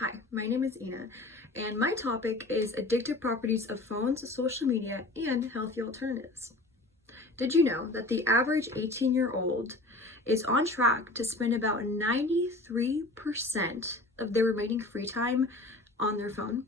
Hi, my name is Ina, and my topic is addictive properties of phones, social media, and healthy alternatives. Did you know that the average 18-year-old is on track to spend about 93% of their remaining free time on their phone?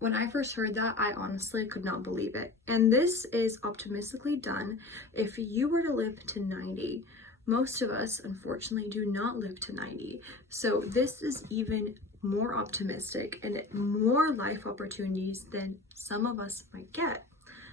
When I first heard that, I honestly could not believe it. And this is optimistically done if you were to live to 90. Most of us, unfortunately, do not live to 90. So this is even more optimistic and more life opportunities than some of us might get.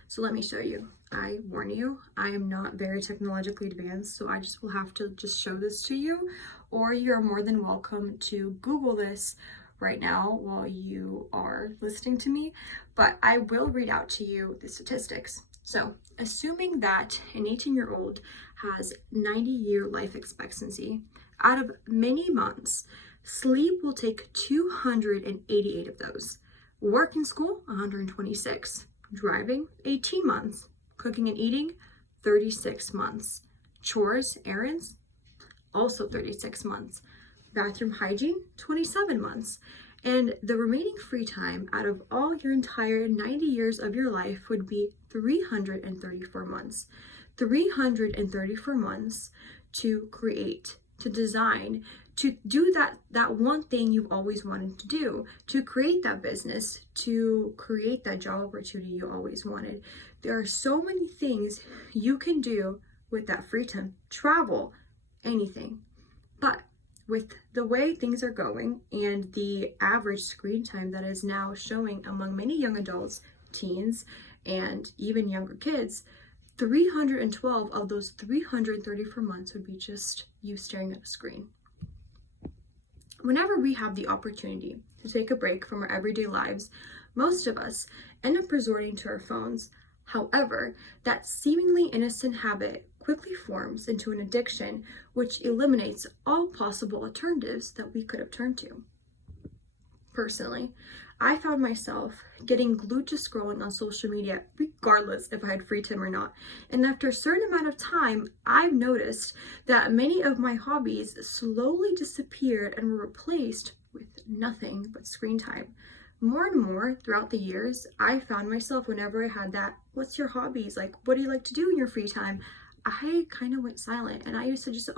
So let me show you. I warn you, I am not very technologically advanced, so I just will have to just show this to you, or you're more than welcome to Google this right now while you are listening to me, but I will read out to you the statistics. So assuming that an 18-year-old has 90-year life expectancy, out of many months, sleep will take 288 of those. Work and school, 126. Driving, 18 months. Cooking and eating, 36 months. Chores, errands, also 36 months. Bathroom hygiene, 27 months. And the remaining free time out of all your entire 90 years of your life would be 334 months. 334 months to create, to design, to do that one thing you've always wanted to do, to create that business, to create that job opportunity you always wanted. There are so many things you can do with that free time. Travel, anything. But with the way things are going and the average screen time that is now showing among many young adults, teens, and even younger kids, 312 of those 334 months would be just you staring at a screen. Whenever we have the opportunity to take a break from our everyday lives, most of us end up resorting to our phones. However, that seemingly innocent habit quickly forms into an addiction, which eliminates all possible alternatives that we could have turned to. Personally, I found myself getting glued to scrolling on social media regardless if I had free time or not. And after a certain amount of time, I've noticed that many of my hobbies slowly disappeared and were replaced with nothing but screen time. More and more throughout the years, I found myself whenever I had that, what's your hobbies? Like, what do you like to do in your free time? I kind of went silent, and I used to just,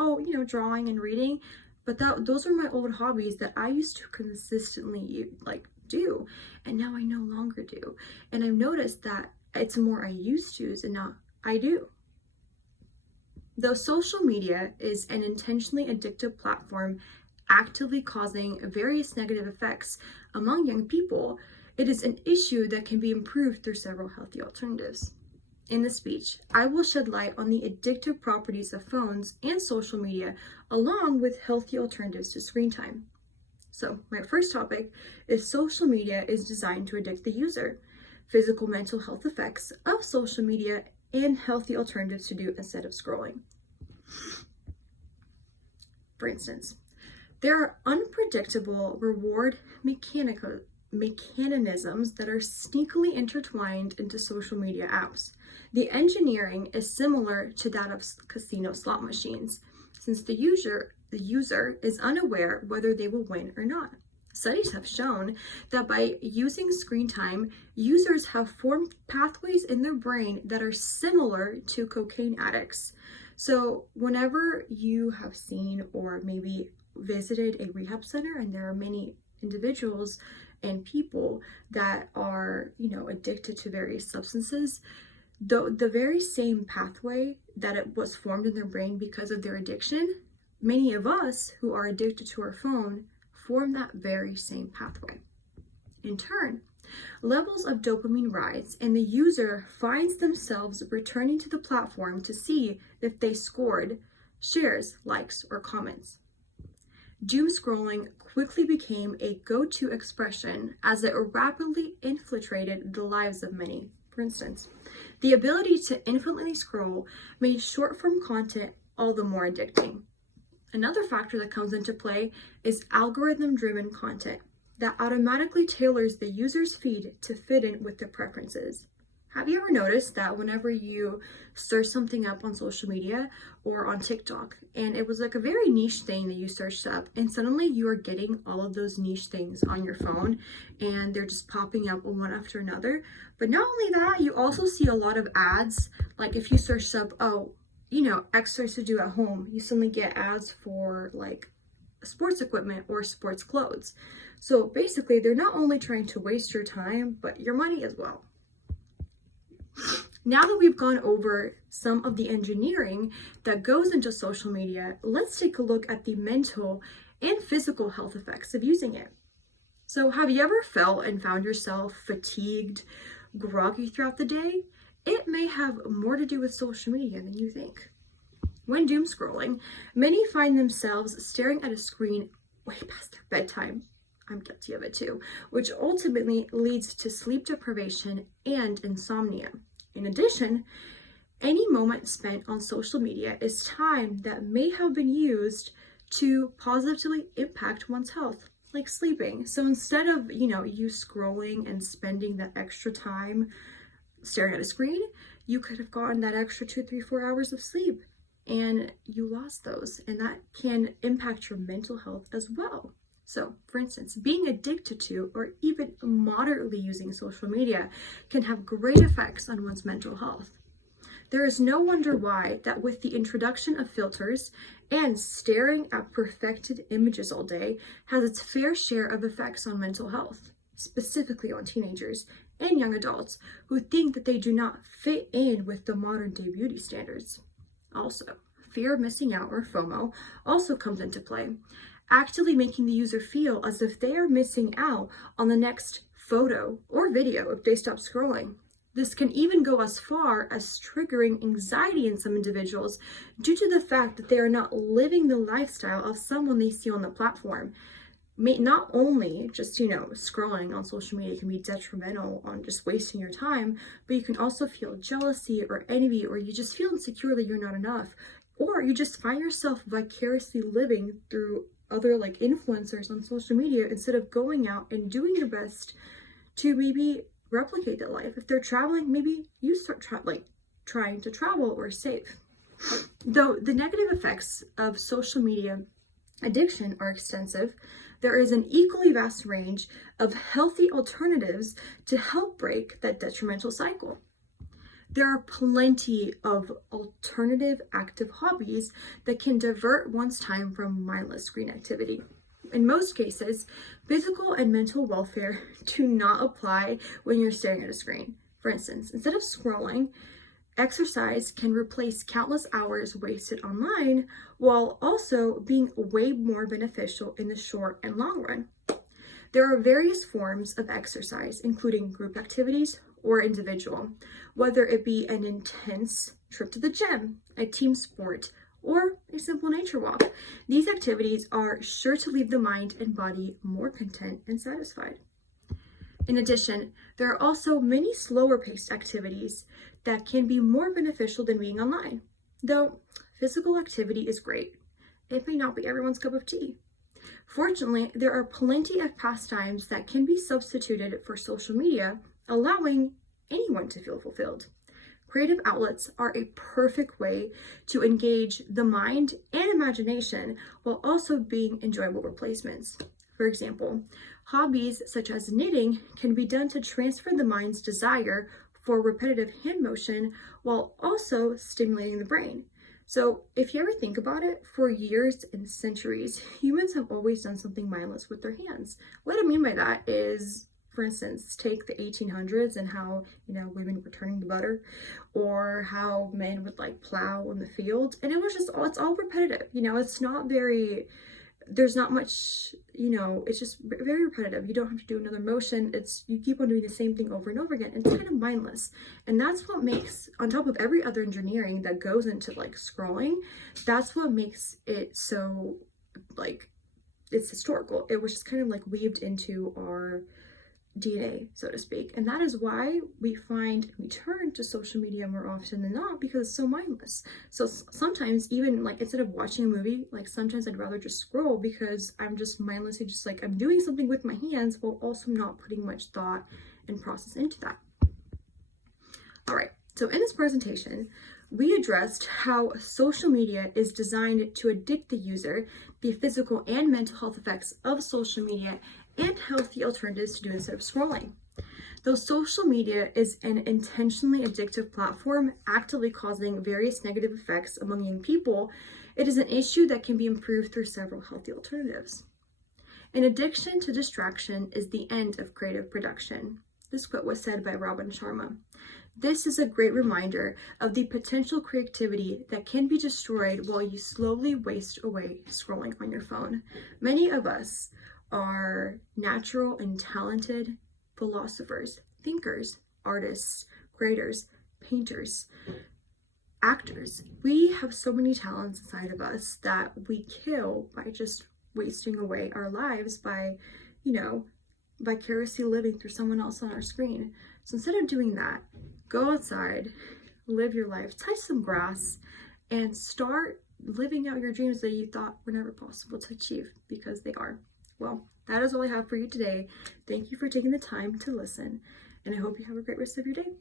drawing and reading. But those are my old hobbies that I used to consistently do, and now I no longer do. And I've noticed that it's more I used to and not I do. Though social media is an intentionally addictive platform actively causing various negative effects among young people, it is an issue that can be improved through several healthy alternatives. In this speech, I will shed light on the addictive properties of phones and social media, along with healthy alternatives to screen time. So, my first topic is social media is designed to addict the user, physical mental health effects of social media, and healthy alternatives to do instead of scrolling. For instance, there are unpredictable reward mechanisms that are sneakily intertwined into social media apps. The engineering is similar to that of casino slot machines, since the user is unaware whether they will win or not. Studies have shown that by using screen time, users have formed pathways in their brain that are similar to cocaine addicts. So whenever you have seen or maybe visited a rehab center, and there are many individuals and people that are, addicted to various substances, the very same pathway that it was formed in their brain because of their addiction, many of us who are addicted to our phone form that very same pathway. In turn, levels of dopamine rise, and the user finds themselves returning to the platform to see if they scored shares, likes, or comments. Doom scrolling quickly became a go-to expression as it rapidly infiltrated the lives of many. For instance, the ability to infinitely scroll made short-form content all the more addicting. Another factor that comes into play is algorithm-driven content that automatically tailors the user's feed to fit in with their preferences. Have you ever noticed that whenever you search something up on social media or on TikTok, and it was like a very niche thing that you searched up, and suddenly you are getting all of those niche things on your phone and they're just popping up one after another? But not only that, you also see a lot of ads. Like if you searched up, oh, exercise to do at home, you suddenly get ads for like sports equipment or sports clothes. So basically, they're not only trying to waste your time, but your money as well. Now that we've gone over some of the engineering that goes into social media, let's take a look at the mental and physical health effects of using it. So have you ever felt and found yourself fatigued, groggy throughout the day? It may have more to do with social media than you think. When doom scrolling, many find themselves staring at a screen way past their bedtime. I'm guilty of it too, which ultimately leads to sleep deprivation and insomnia. In addition, any moment spent on social media is time that may have been used to positively impact one's health, like sleeping. So instead of, you scrolling and spending that extra time staring at a screen, you could have gotten that extra 2, 3, 4 hours of sleep, and you lost those, and that can impact your mental health as well. So, for instance, being addicted to or even moderately using social media can have great effects on one's mental health. There is no wonder why that with the introduction of filters and staring at perfected images all day has its fair share of effects on mental health, specifically on teenagers and young adults who think that they do not fit in with the modern day beauty standards. Also, fear of missing out, or FOMO, also comes into play, actively making the user feel as if they are missing out on the next photo or video if they stop scrolling. This can even go as far as triggering anxiety in some individuals due to the fact that they are not living the lifestyle of someone they see on the platform. Not only just, scrolling on social media can be detrimental on just wasting your time, but you can also feel jealousy or envy, or you just feel insecure that you're not enough, or you just find yourself vicariously living through other like influencers on social media instead of going out and doing your best to maybe replicate that life. If they're traveling, maybe you start trying to travel or save. Though the negative effects of social media addiction are extensive, there is an equally vast range of healthy alternatives to help break that detrimental cycle. There are plenty of alternative active hobbies that can divert one's time from mindless screen activity. In most cases, physical and mental welfare do not apply when you're staring at a screen. For instance, instead of scrolling, exercise can replace countless hours wasted online while also being way more beneficial in the short and long run. There are various forms of exercise, including group activities or individual, whether it be an intense trip to the gym, a team sport, or a simple nature walk. These activities are sure to leave the mind and body more content and satisfied. In addition, there are also many slower paced activities that can be more beneficial than being online. Though physical activity is great, it may not be everyone's cup of tea. Fortunately, there are plenty of pastimes that can be substituted for social media, allowing anyone to feel fulfilled. Creative outlets are a perfect way to engage the mind and imagination while also being enjoyable replacements. For example, hobbies such as knitting can be done to transfer the mind's desire for repetitive hand motion while also stimulating the brain. So if you ever think about it, for years and centuries, humans have always done something mindless with their hands. What I mean by that is, for instance, take the 1800s and how, women were turning the butter, or how men would plow in the field. And it was just, it's all repetitive. It's not very, there's not much, it's just very repetitive. You don't have to do another motion. You keep on doing the same thing over and over again. And it's kind of mindless. And that's what makes, on top of every other engineering that goes into scrolling, that's what makes it so it's historical. It was just kind of weaved into our DNA, so to speak. And that is why we turn to social media more often than not, because it's so mindless. So sometimes even instead of watching a movie, sometimes I'd rather just scroll because I'm just mindlessly I'm doing something with my hands while also not putting much thought and process into that. All right, so in this presentation, we addressed how social media is designed to addict the user, the physical and mental health effects of social media, and healthy alternatives to do instead of scrolling. Though social media is an intentionally addictive platform, actively causing various negative effects among young people, it is an issue that can be improved through several healthy alternatives. An addiction to distraction is the end of creative production. This quote was said by Robin Sharma. This is a great reminder of the potential creativity that can be destroyed while you slowly waste away scrolling on your phone. Many of us are natural and talented philosophers, thinkers, artists, creators, painters, actors. We have so many talents inside of us that we kill by just wasting away our lives by, vicariously living through someone else on our screen. So instead of doing that, go outside, live your life, touch some grass, and start living out your dreams that you thought were never possible to achieve, because they are. Well, that is all I have for you today. Thank you for taking the time to listen, and I hope you have a great rest of your day.